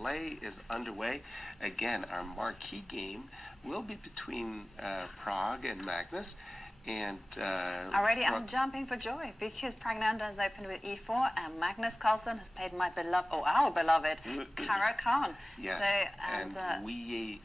play is underway. Again, our marquee game will be between Prague and Magnus. And already I'm jumping for joy because Pragnanda has opened with e4 and Magnus Carlsen has played my beloved, or our beloved, Kara Khan. Yes, so, and we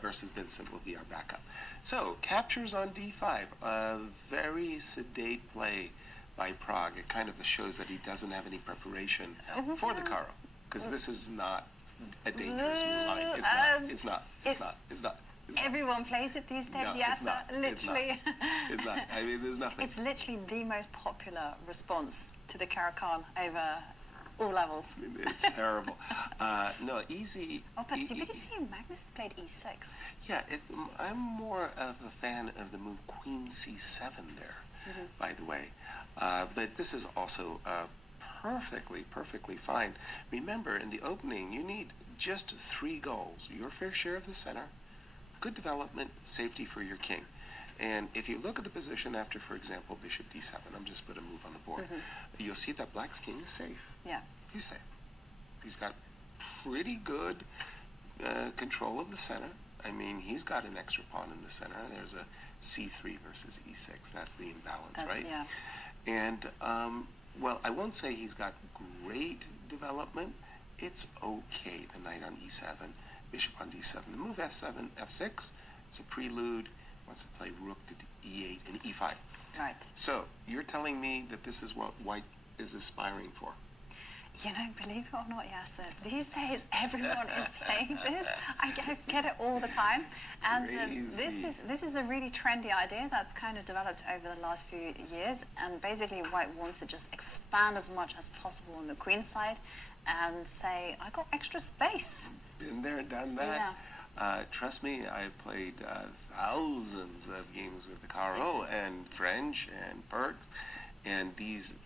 versus Vincent will be our backup. So, captures on d5, a very sedate play by Prague. It kind of shows that he doesn't have any preparation for the Caro, because this is not a dangerous line. It's not. Everyone plays it these days, No, yes, it's not. literally. It's not. I mean, there's nothing. It's literally the most popular response to the Caro-Kann over all levels. It's terrible. No, easy. Oh, but did you see Magnus played e6? Yeah, I'm more of a fan of the move Queen c7 there, by the way. But this is also perfectly fine. Remember, in the opening, you need just 3 goals. Your fair share of the center, good development, safety for your king. And if you look at the position after, for example, bishop d7, I'm just put a move on the board, you'll see that black's king is safe. Yeah. He's safe. He's got pretty good control of the center. I mean, he's got an extra pawn in the center. There's a c3 versus e6. That's the imbalance, right? Yeah. And, well, I won't say he's got great development. It's okay, the knight on e7. Bishop on d7. The move f7, f6, it's a prelude. Wants to play rook to e8 and e5. Right. So, you're telling me that this is what white is aspiring for? You know, believe it or not, Yasser, these days everyone is playing this. I get it all the time. And this is a really trendy idea that's kind of developed over the last few years. And basically, white wants to just expand as much as possible on the queen side and say, I got extra space. Been there, done that. Yeah. Trust me, I've played thousands of games with the Caro and French and Perks, and these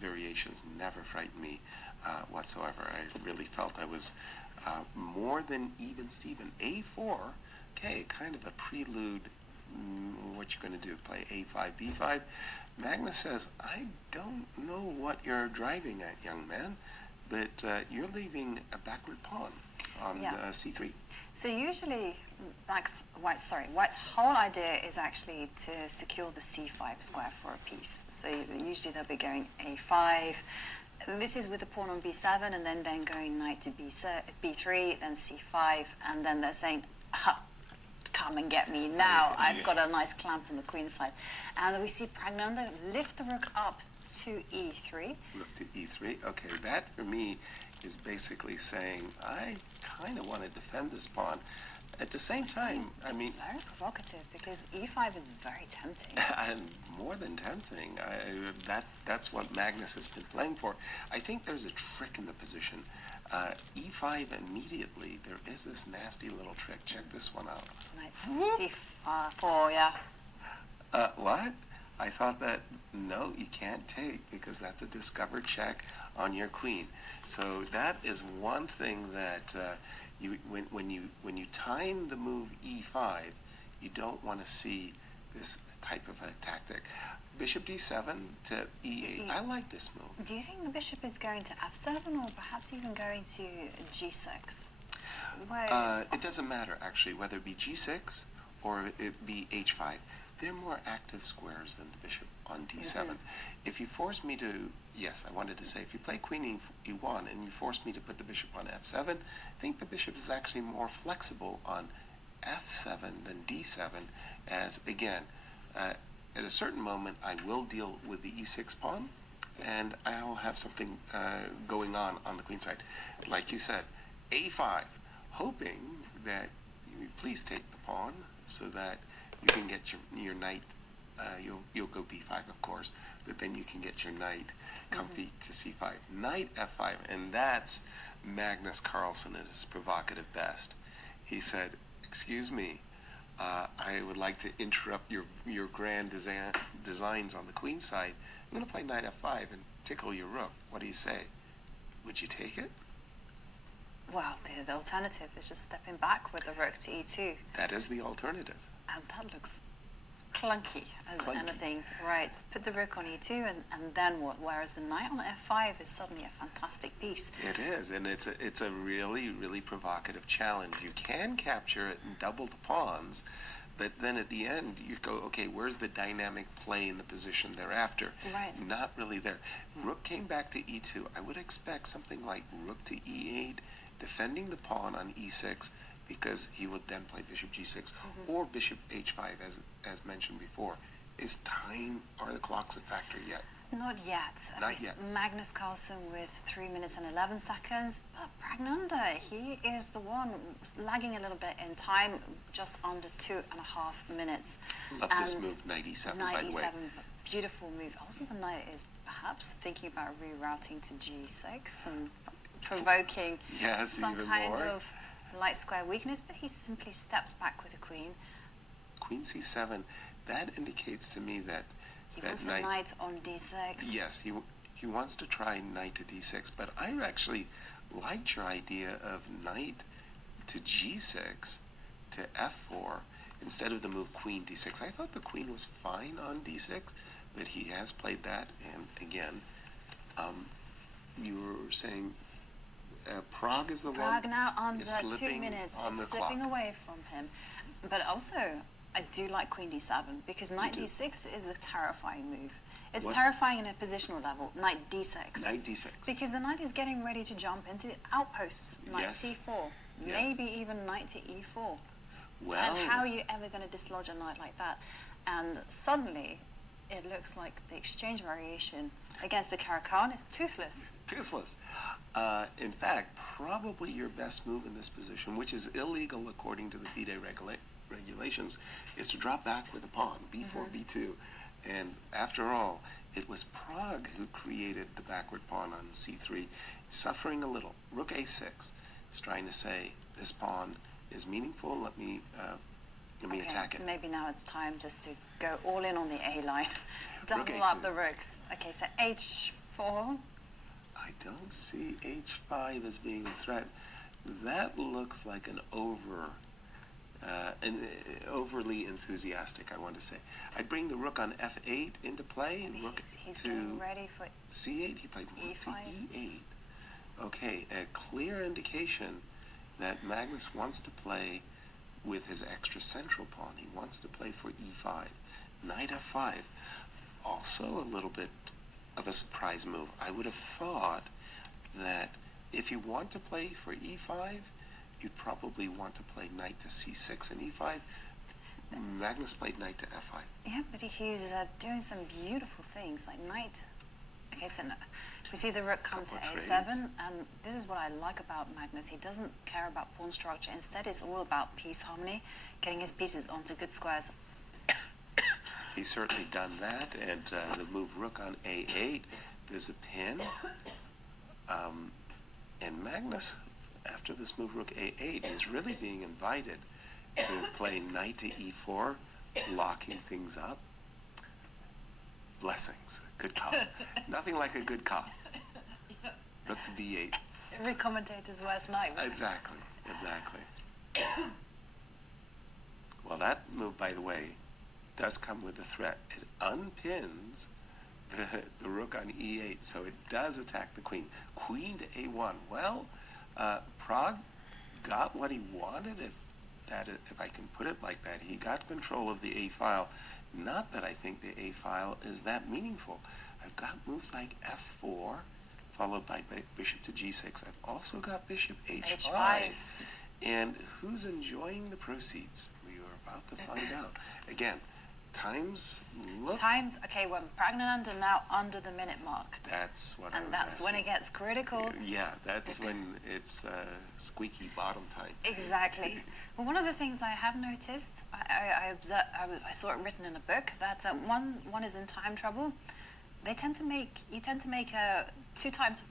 variations never frightened me whatsoever. I really felt I was more than even Steven. A4, okay, kind of a prelude. What you're going to do? Play A5, B5. Magnus says, I don't know what you're driving at, young man, but you're leaving a backward pawn on c3. So usually, White's whole idea is actually to secure the c5 square for a piece. So usually they'll be going a5. This is with the pawn on b7, and then going knight to b3, then c5, and then they're saying, come and get me now. I've got a nice clamp on the queen side. And we see Pragnanda lift the rook up to e3. Rook to e3. Okay, that for me is basically saying, I kind of want to defend this pawn. At the same time, I mean... It's very provocative, because e5 is very tempting. And more than tempting. That's what Magnus has been playing for. I think there's a trick in the position. e5 immediately, there is this nasty little trick. Check this one out. Nice. c4, yeah. What? I thought that, no, you can't take, because that's a discovered check on your queen. So that is one thing that when you time the move e5, you don't want to see this type of a tactic. Bishop d7 to e8. I like this move. Do you think the bishop is going to f7 or perhaps even going to g6? It doesn't matter, actually, whether it be g6 or it be h5. They're more active squares than the bishop on d7. If you force me to, yes, I wanted to say, if you play queen e1 and you force me to put the bishop on f7, I think the bishop is actually more flexible on f7 than d7, as, again, at a certain moment, I will deal with the e6 pawn, and I'll have something going on the queen side. Like you said, a5, hoping that you please take the pawn so that you can get your knight, you'll go b5, of course, but then you can get your knight comfy to c5. Knight f5, and that's Magnus Carlsen at his provocative best. He said, excuse me, I would like to interrupt your grand designs on the queen side. I'm going to play knight f5 and tickle your rook. What do you say? Would you take it? Well, the alternative is just stepping back with the rook to e2. That is the alternative. And that looks clunky as Clunky. anything. Right, put the rook on e2 and then what? Whereas the knight on f5 is suddenly a fantastic piece. It is, and it's a really, really provocative challenge. You can capture it and double the pawns, but then at the end you go, okay, where's the dynamic play in the position thereafter? Right. Not really there. Rook came back to e2. I would expect something like rook to e8, defending the pawn on e6, because he would then play bishop g6 or bishop h5, as mentioned before. Is time, are the clocks a factor yet? Not yet. Not yet. Magnus Carlsen with 3 minutes and 11 seconds. But Pragnanda, he is the one lagging a little bit in time, just under 2.5 minutes. Love this move, knight e7, by the way. Beautiful move. Also, the knight is perhaps thinking about rerouting to g6 and provoking some kind of light square weakness, but he simply steps back with the queen. Queen c7, that indicates to me that he wants the knight on d6. Yes, he wants to try knight to d6, but I actually liked your idea of knight to g6 to f4 instead of the move queen d6. I thought the queen was fine on d6, but he has played that, and again, you were saying Prague is the one. Prague now under 2 minutes. On the It's slipping clock. away from him. But also, I do like queen d7 because knight d6 is a terrifying move. It's terrifying in a positional level. Knight d6. Knight d6. Because the knight is getting ready to jump into the outposts. Knight c4. Yes. Maybe even knight to e4. Well, And how are you ever going to dislodge a knight like that? And suddenly, it looks like the exchange variation against the Caro-Kann is toothless. Toothless. In fact, probably your best move in this position, which is illegal according to the FIDE regulations, is to drop back with a pawn, b4, b2. And after all, it was Prague who created the backward pawn on c3, suffering a little. Rook a6 is trying to say, this pawn is meaningful, let me attack it. Maybe now it's time just to go all in on the A line. Double up the rooks. Okay, so h4. I don't see h5 as being a threat. That looks like an overly enthusiastic, I want to say. I'd bring the rook on f8 into play. And rook He's to getting ready for c8. He played rook to e8. Okay, a clear indication that Magnus wants to play with his extra central pawn. He wants to play for e5. Knight f5. Also a little bit of a surprise move. I would have thought that if you want to play for e5, you'd probably want to play knight to c6 and e5. Magnus played knight to f5. Yeah, but he's doing some beautiful things, like knight. Okay, so we see the rook come to a7, and this is what I like about Magnus. He doesn't care about pawn structure. Instead, it's all about piece harmony, getting his pieces onto good squares. He's certainly done that, and the move rook on a8, there's a pin. And Magnus, after this move rook a8, is really being invited to play knight to e4, locking things up. Blessings. Good call. Nothing like a good call. Rook to b8. Every commentator's worst nightmare. Exactly. Well, that move, by the way, does come with a threat. It unpins the rook on e8, so it does attack the queen. Queen to a1. Well, Prague got what he wanted, if I can put it like that. He got control of the a file. Not that I think the a file is that meaningful. I've got moves like f4, followed by bishop to g6. I've also got bishop h5. And who's enjoying the proceeds? We are about to find out. Again, okay, when Pragnananda now under the minute mark. That's what I was And that's asking. when it gets critical. Yeah, that's when it's squeaky bottom time. Exactly. Well, one of the things I have noticed, I saw it written in a book, that one is in time trouble. You tend to make two types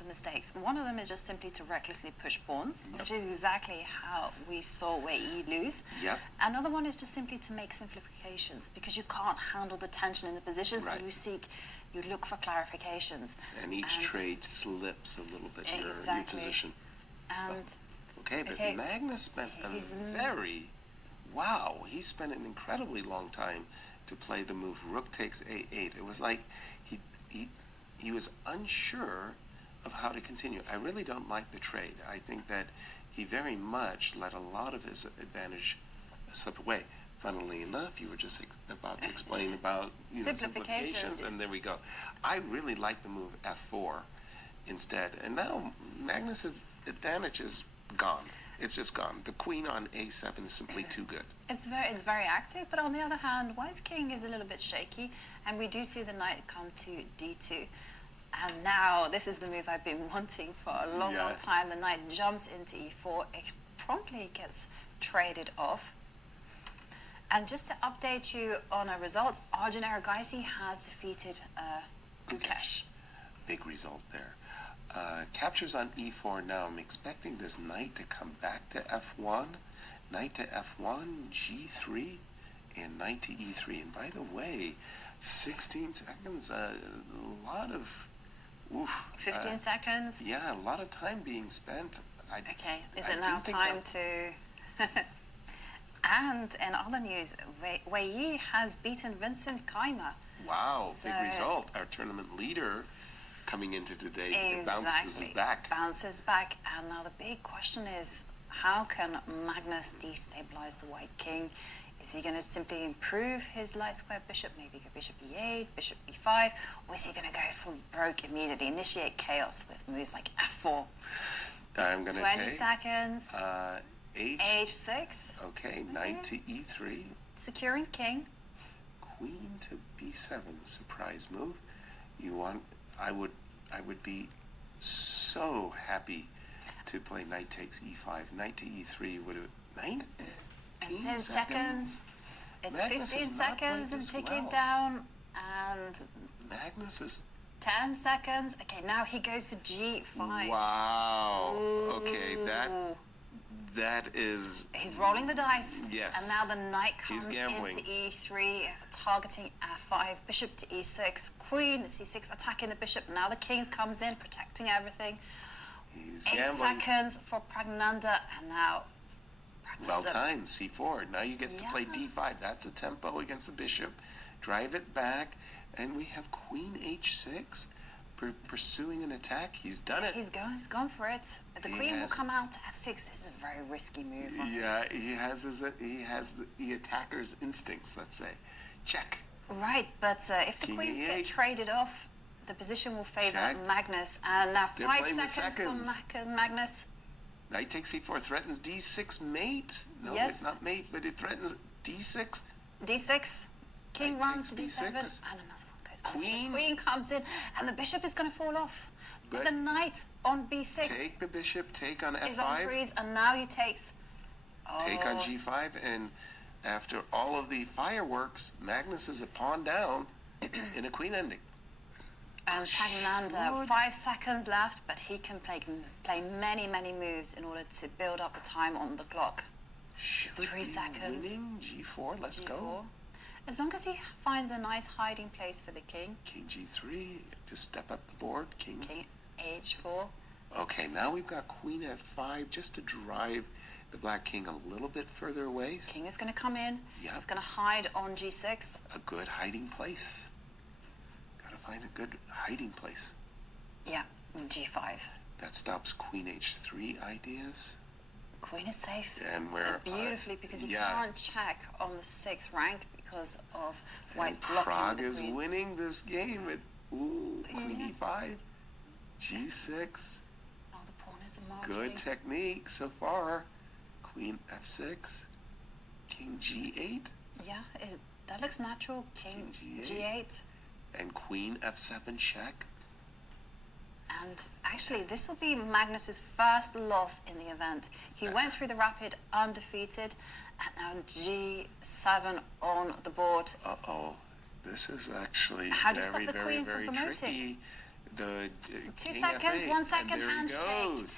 of mistakes. One of them is just simply to recklessly push pawns, which is exactly how we saw Wei Yi lose. Yep. Another one is just simply to make simplifications, because you can't handle the tension in the position, so you look for clarifications. And each trade slips a little bit your position. And Okay, but Magnus spent a very wow, he spent an incredibly long time to play the move rook takes a8. It was like he was unsure of how to continue. I really don't like the trade. I think that he very much let a lot of his advantage slip away. Funnily enough, you were just about to explain about simplifications, and there we go. I really like the move f4 instead, and now Magnus's advantage is gone. It's just gone. The queen on a7 is simply too good. It's very active, but on the other hand, White's king is a little bit shaky, and we do see the knight come to d2. And now, this is the move I've been wanting for a long time. The knight jumps into e4. It promptly gets traded off. And just to update you on a result, Arjun Erigaisi has defeated Gukesh. Big result there. Captures on e4 now. I'm expecting this knight to come back to f1, knight to f1, g3, and knight to e3. And by the way, 16 seconds, a lot of... 15 seconds? Yeah, a lot of time being spent. Okay, is it now time to... And in other news, Wei Yi has beaten Vincent Keimer. Wow, big result. Our tournament leader coming into today. Exactly. Bounces back. And now the big question is, how can Magnus destabilize the white king? Is he going to simply improve his light square bishop, maybe go bishop e8, bishop e5, or is he going to go for broke immediately, initiate chaos with moves like f4? I'm going to 20 seconds. h6. Okay, knight to e3. Securing king. Queen to b7. Surprise move. I would be so happy to play knight takes e5. Knight to e3 would have... 10 seconds. It's Magnus 15 seconds and ticking down. And Magnus is 10 seconds. Okay, now he goes for g5. Wow. Ooh. Okay, that is... He's rolling the dice. Yes. And now the knight comes into e3, targeting f5, bishop to e6, queen to c6, attacking the bishop. Now the king comes in, protecting everything. He's 8 seconds for Pragnanda, and now... Well timed, c4. Now you get to play d5. That's a tempo against the bishop. Drive it back, and we have queen h6 pursuing an attack. He's done it. He's gone for it. The queen will come out to f6. This is a very risky move. Yeah, he has the attacker's instincts. Let's say, check. Right, but if the queens get traded off, the position will favor Magnus. And now 5 seconds for Magnus. Knight takes c4, threatens d6 mate. No, it's not mate, but it threatens d6. d6. King runs to d7, and another one goes. Queen. The queen comes in, and the bishop is going to fall off. But the knight on b6. Take the bishop, take on f5. Is on freeze, and now he takes. Take on g5, and after all of the fireworks, Magnus is a pawn down in a queen ending. And Pragnanda, 5 seconds left, but he can play many, many moves in order to build up the time on the clock. 3 seconds. Winning g4, let's go. As long as he finds a nice hiding place for the king. King g3, just step up the board. King h4. Okay, now we've got queen f5 just to drive the black king a little bit further away. King is going to come in. Yep. He's going to hide on g6. A good hiding place. Find a good hiding place. Yeah, g5. That stops queen h3 ideas. Queen is safe. And we're beautifully because you can't check on the 6th rank because of white blocking Prague the is queen. Winning this game with queen e5, g6. Oh, the pawn is emerging. Good technique so far. Queen f6, king g8. Yeah, that looks natural. King g8. And queen f7 check. And actually, this will be Magnus's first loss in the event. He went through the rapid undefeated, and now g7 on the board. Uh-oh. This is actually How do you stop the queen from promoting? tricky. The 2 seconds, F8, 1 second and there handshake. He goes.